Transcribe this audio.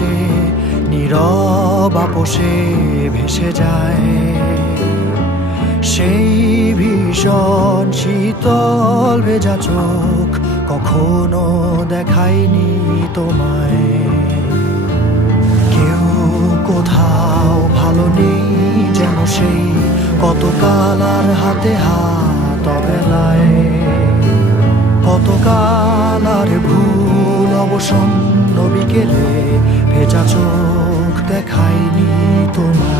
বাতাসে নীরব আপোষে ভেসে যায়। সেই ভীষণ শীতল ভেজা চোখ কখনো দেখায়নি তোমায়। কেউ কোথাও ভালো নেই যেন সেই কতকাল আর হাতে হাত অবেলায়। কতকাল আর ভুল অবসন্ন বিকেলে ভেজা চোখ দেখায়নি তোমায়।